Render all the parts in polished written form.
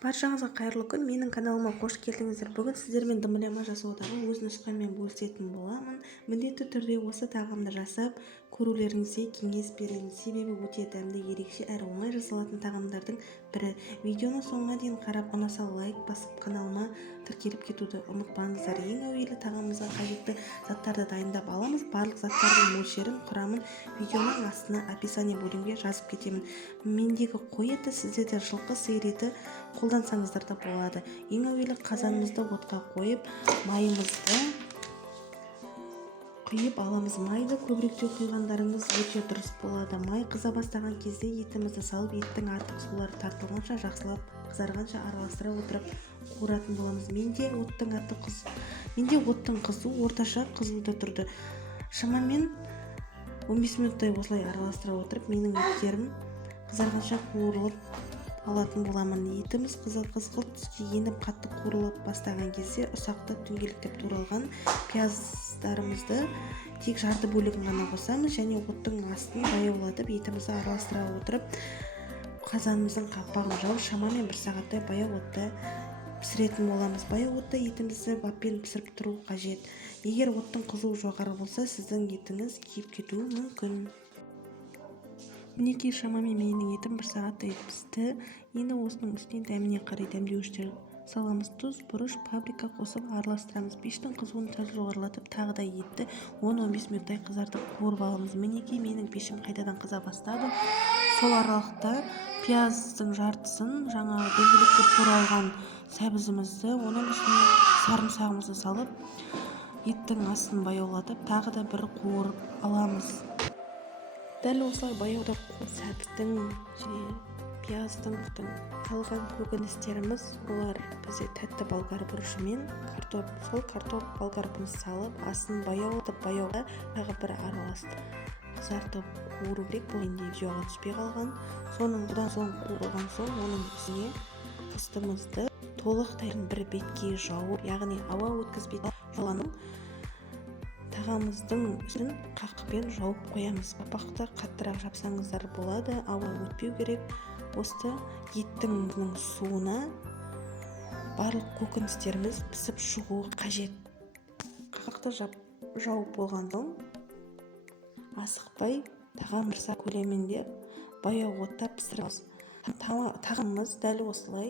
Баршаңызға қайырлы күн. Менің каналыма қош келдіңіздер. Бүгін сіздермен дымылама жасаудағы өз нұсқаммен бөлісетін боламын. Міндетті түрде осы тағамды жасап көрулеріңізге кеңес беремін. Себебі өте дәмді, ерекше әрі оңай жасалатын тағамдардың бірі. Видеоны соңына дейін қарап, ұнаса лайк басып каналыма тіркеліп кетуді ұмытпаңыздар. Ең әуелі тағамымызға қажетті заттарды дайындап аламыз. Барлық заттардың мөлшерін, құрамын видеоның астына описание бөлімге жазып кетемін. Мендегі қой еті, сіздерде жылқы, сиыр еті қолдансаңыздар да болады. Ең әуелі қазанымызды отқа қойып, майымызды құйып аламыз. Майды көбіректе құйғандарыңыз өте дұрыс болады. Май қыза бастаған кезде етімізді салып, еттің артық сулары тартылғанша, жақсылап қызарғанша араластыра отырып қуыратын боламыз. Менде оттың қызуы орташа қызуда тұрды. Шамамен 15 минуттай осылай араластыра отырып, менің еттерім қызарғанша қуырылып алатын боламын. Етіміз қызғылт түске еніп қатты қуырылып бастаған кезде ұсақтап дөңгелектеп туралған пияздарымызды тек жарты бөлігін ғана қосамыз және оттың астын баяулатып етімізді араластыра отырып қазанымыздың қақпағын жауып шамамен 1 сағаттай баяу отта пісіретін боламыз. Баяу отта етімізді баппен пісіріп тұру қажет. Егер оттың қызуы жоғары болса, сіздің етіңіз күйіп кетуі мүмкін. Мінекей шамамен менің етім 1 сағаттай пісті. Енді осының үстіне дәміне қарай дәмдеуіштер саламыз. Тұз, бұрыш, паприка қосып араластырамыз. Пештің қызуын сәл жоғарылатып, тағы да етті 10-15 минуттай қызартып қуырып аламыз. Мінекей менің пешім қайтадан қыза бастады. Сол аралықта пияздың жартысын, жаңағы дөңгелектеп туралған сәбізімізді, оның үстіне сарымсағымызды салып, еттің астын баяулатып, тағы да бір қуырып аламыз. Дәл осылай баяуда сәбіздің және пияздың салған көкөністеріміз, олар бізде тәтті болгар бұрышымен сол картоп болгар бұрышын салып, астын баяулатып тағы бір араластырып қызартып қуыру керек. Бұл енді видеоға түспей қалған. Бұдан соң қуырылған соң оның үстіне қыстымызды толықтай бір бетке жауып, яғни ауа өткізбей жауғаның тағамымыздың үстін қақпен жауып қоямыз. Қақпақты қаттырақ жапсаңыздар болады, ауа өтпеу керек. Осы еттің суына барлық көкөністеріміз пісіп шығуы қажет. Қақпақты жауып болған соң асықпай тағам ұрса көлемінде баяу отта пісіреміз. Тағамымыз дәл осылай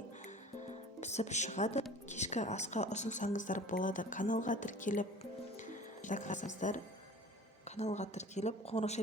пісіп шығады. Кешкі асқа ұсынсаңыздар болады. Каналға тіркеліп, қоңырауша